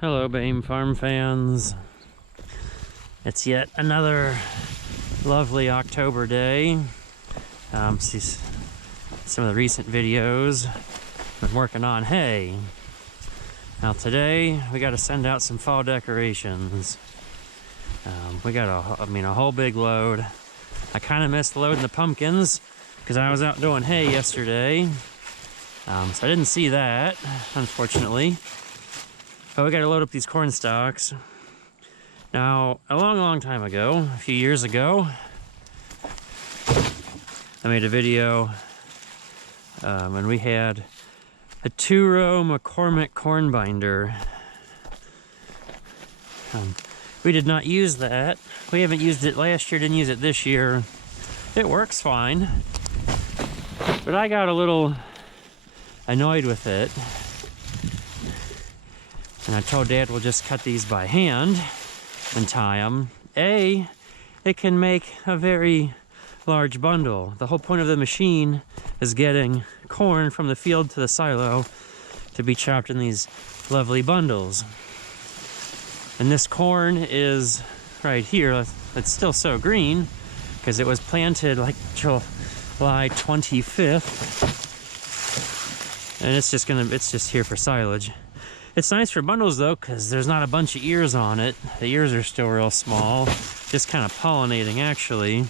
Hello, BAME Farm fans. It's yet another lovely October day. See some of the recent videos. Been working on hay. Now today we got to send out some fall decorations. We got a whole big load. I kind of missed loading the pumpkins because I was out doing hay yesterday. So I didn't see that, unfortunately. But we got to load up these corn stalks. Now, a long time ago, a few years ago, I made a video when we had a 2-row McCormick corn binder. We did not use that. We haven't used it last year, didn't use it this year. It works fine. But I got a little annoyed with it. And I told Dad we'll just cut these by hand and tie them. It can make a very large bundle. The whole point of the machine is getting corn from the field to the silo to be chopped in these lovely bundles. And this corn is right here. It's still so green because it was planted like July 25th. And it's just here for silage. It's nice for bundles though, because there's not a bunch of ears on it. The ears are still real small, just kind of pollinating actually.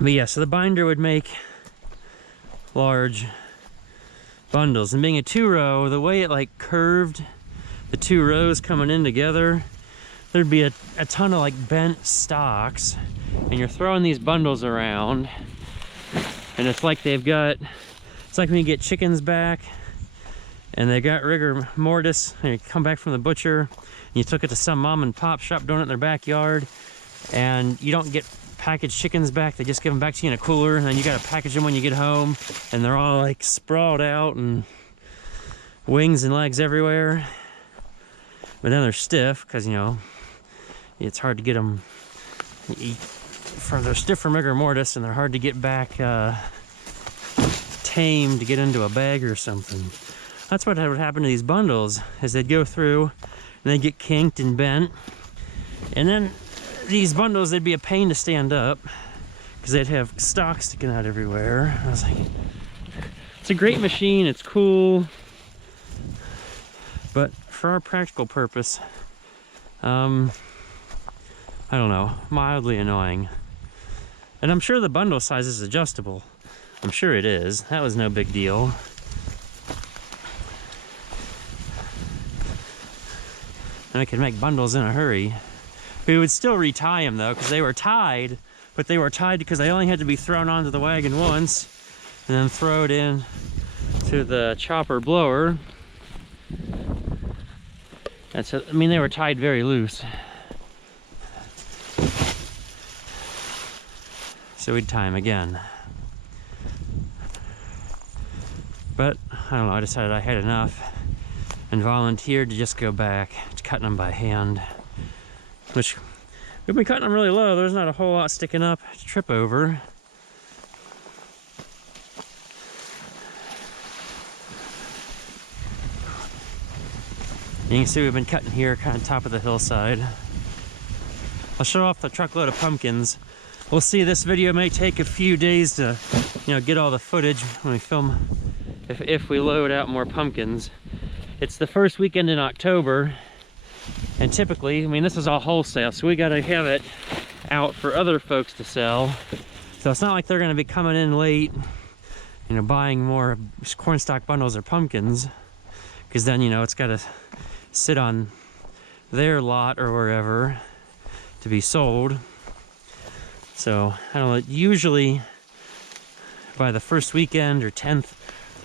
But yeah, so the binder would make large bundles. And being a 2-row, the way it like curved, the 2 rows coming in together, there'd be a ton of like bent stalks. And you're throwing these bundles around. And it's like it's like when you get chickens back, and they got rigor mortis, and you come back from the butcher, and you took it to some mom and pop shop doing it in their backyard, and you don't get packaged chickens back, they just give them back to you in a cooler, and then you gotta package them when you get home, and they're all like sprawled out, and wings and legs everywhere. But then they're stiff, because it's hard to get them, they're stiff from rigor mortis, and they're hard to get back tamed to get into a bag or something. That's what would happen to these bundles, is they'd go through and they'd get kinked and bent. And then these bundles, they'd be a pain to stand up because they'd have stalks sticking out everywhere. I was like, it's a great machine, it's cool, but for our practical purpose, I don't know, mildly annoying. And I'm sure the bundle size is adjustable. I'm sure it is. That was no big deal. And I could make bundles in a hurry. We would still retie them though, because they were tied, but they were tied because they only had to be thrown onto the wagon once and then throw it in to the chopper blower. They were tied very loose. So we'd tie them again. But I don't know, I decided I had enough and volunteered to just go back to cutting them by hand, which we've been cutting them really low. There's not a whole lot sticking up to trip over. You can see we've been cutting here, kind of top of the hillside. I'll show off the truckload of pumpkins. We'll see, this video may take a few days to get all the footage when we film, if we load out more pumpkins. It's the first weekend in October, and typically, this is all wholesale, so we gotta have it out for other folks to sell. So it's not like they're gonna be coming in late, buying more corn stalk bundles or pumpkins, because then, it's gotta sit on their lot or wherever to be sold. So, I don't know, usually by the first weekend or 10th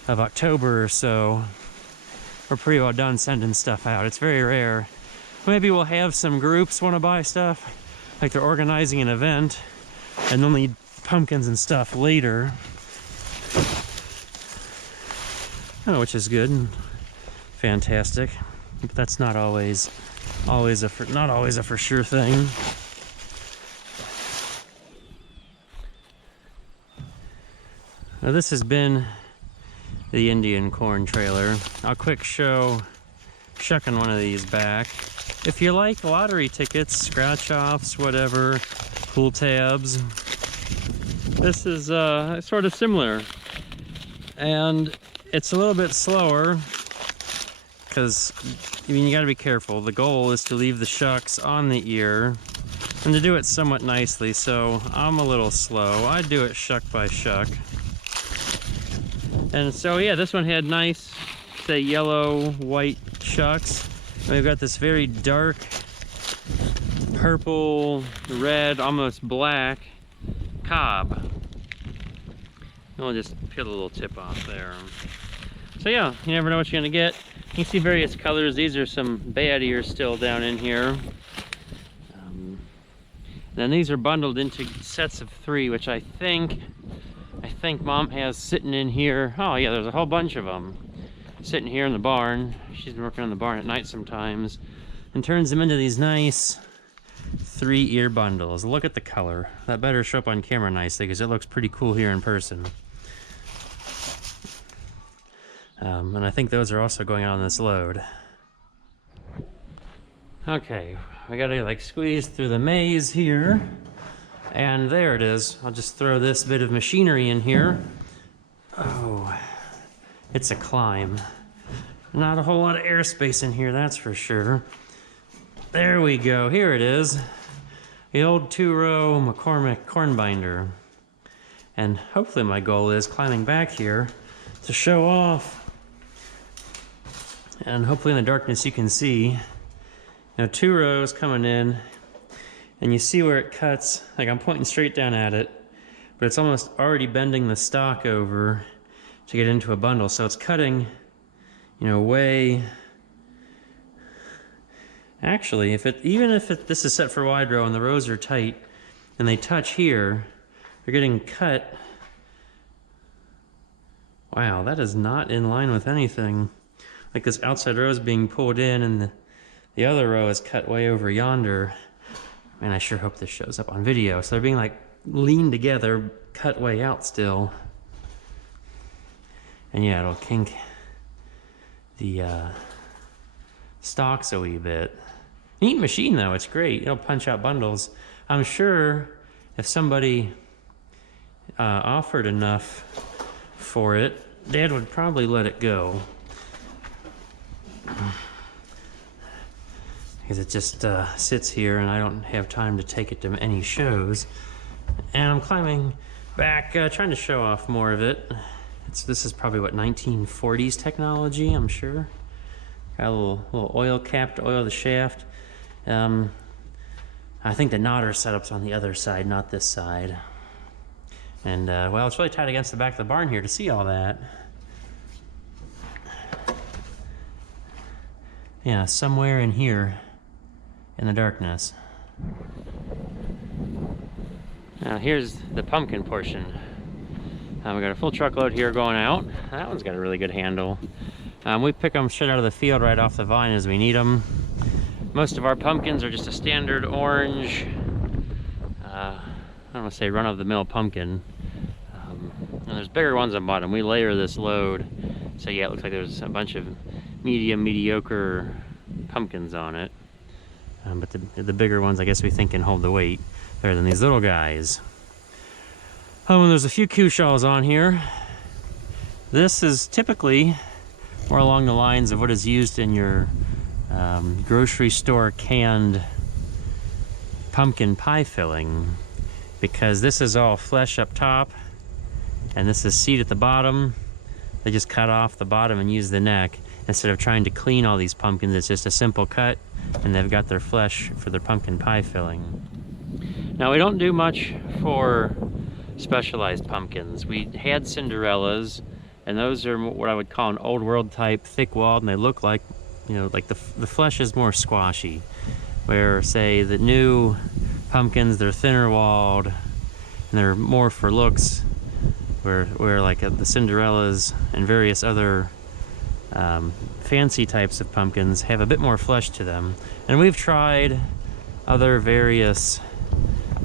of October or so, we're pretty well done sending stuff out. It's very rare. Maybe we'll have some groups want to buy stuff, like they're organizing an event, and they'll need pumpkins and stuff later. Which is good and fantastic. But that's not always a for sure thing. Now this has been the Indian corn trailer. I'll quick show shucking one of these back. If you like lottery tickets, scratch offs, whatever, pull tabs, this is sort of similar. And it's a little bit slower because, I mean, you got to be careful. The goal is to leave the shucks on the ear and to do it somewhat nicely, so I'm a little slow. I do it shuck by shuck. And so yeah, this one had nice, say, yellow, white shucks. And we've got this very dark purple, red, almost black cob. And we'll just peel a little tip off there. So yeah, you never know what you're gonna get. You can see various colors. These are some bad ears still down in here. Then these are bundled into sets of 3, which I think Mom has sitting in here. Oh yeah, there's a whole bunch of them sitting here in the barn. She's been working on the barn at night sometimes, and turns them into these nice 3-ear bundles. Look at the color. That better show up on camera nicely because it looks pretty cool here in person. And I think those are also going on this load. Okay, we gotta like squeeze through the maze here. And there it is. I'll just throw this bit of machinery in here. Oh, it's a climb. Not a whole lot of airspace in here, that's for sure. There we go, here it is. The old 2-row McCormick corn binder. And hopefully my goal is climbing back here to show off. And hopefully in the darkness you can see. Now 2 rows coming in, and you see where it cuts. Like I'm pointing straight down at it, but it's almost already bending the stalk over to get into a bundle. So it's cutting, you know, way. Actually, even if this is set for wide row and the rows are tight and they touch here, they're getting cut. Wow, that is not in line with anything. Like this outside row is being pulled in and the other row is cut way over yonder. Man, I sure hope this shows up on video. So they're being like leaned together, cut way out still. And yeah, it'll kink the stalks a wee bit. Neat machine though, it's great. It'll punch out bundles. I'm sure if somebody offered enough for it, Dad would probably let it go. Because it just sits here and I don't have time to take it to any shows. And I'm climbing back, trying to show off more of it. This is probably what, 1940s technology, I'm sure. Got a little oil cap to oil the shaft. I think the knotter setup's on the other side, not this side. And well, it's really tight against the back of the barn here to see all that. Yeah, somewhere in here in the darkness. Now here's the pumpkin portion. We got a full truckload here going out. That one's got a really good handle. We pick them straight out of the field right off the vine as we need them. Most of our pumpkins are just a standard orange, I don't want to say run-of-the-mill pumpkin. And there's bigger ones on bottom. We layer this load. So yeah, it looks like there's a bunch of mediocre pumpkins on it. But the bigger ones, I guess we think can hold the weight better than these little guys. And there's a few cushaws on here. This is typically more along the lines of what is used in your grocery store canned pumpkin pie filling, because this is all flesh up top and this is seed at the bottom. They just cut off the bottom and use the neck instead of trying to clean all these pumpkins. It's just a simple cut and they've got their flesh for their pumpkin pie filling. Now we don't do much for specialized pumpkins. We had Cinderellas, and those are what I would call an old world type, thick walled, and they look like, you know, like the flesh is more squashy. Where say the new pumpkins, they're thinner walled and they're more for looks. Where like the Cinderellas and various other fancy types of pumpkins have a bit more flesh to them. And we've tried other various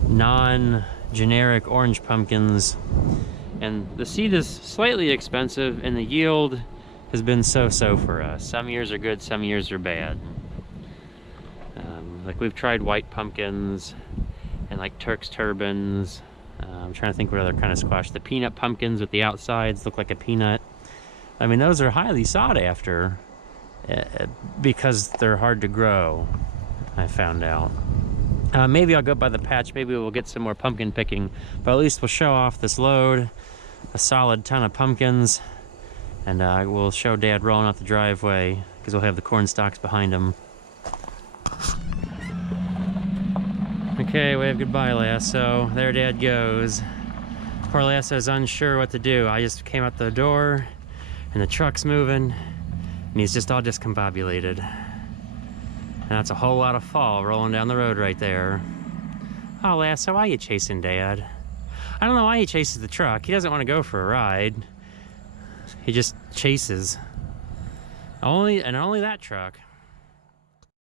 non-generic orange pumpkins, And the seed is slightly expensive, and the yield has been so-so for us. Some years are good, some years are bad. Like we've tried white pumpkins and like Turk's turbans. I'm trying to think what other kind of squash. The peanut pumpkins with the outsides look like a peanut. I mean, those are highly sought after because they're hard to grow, I found out. Maybe I'll go by the patch. Maybe we'll get some more pumpkin picking, but at least we'll show off this load, a solid ton of pumpkins, and we'll show Dad rolling out the driveway because we'll have the corn stalks behind him. Okay, wave goodbye, Lasso. There Dad goes. Poor Lasso's unsure what to do. I just came out the door, and the truck's moving, and he's just all discombobulated. And that's a whole lot of fall rolling down the road right there. Oh, Lasso, why are you chasing Dad? I don't know why he chases the truck. He doesn't want to go for a ride. He just chases. Only that truck.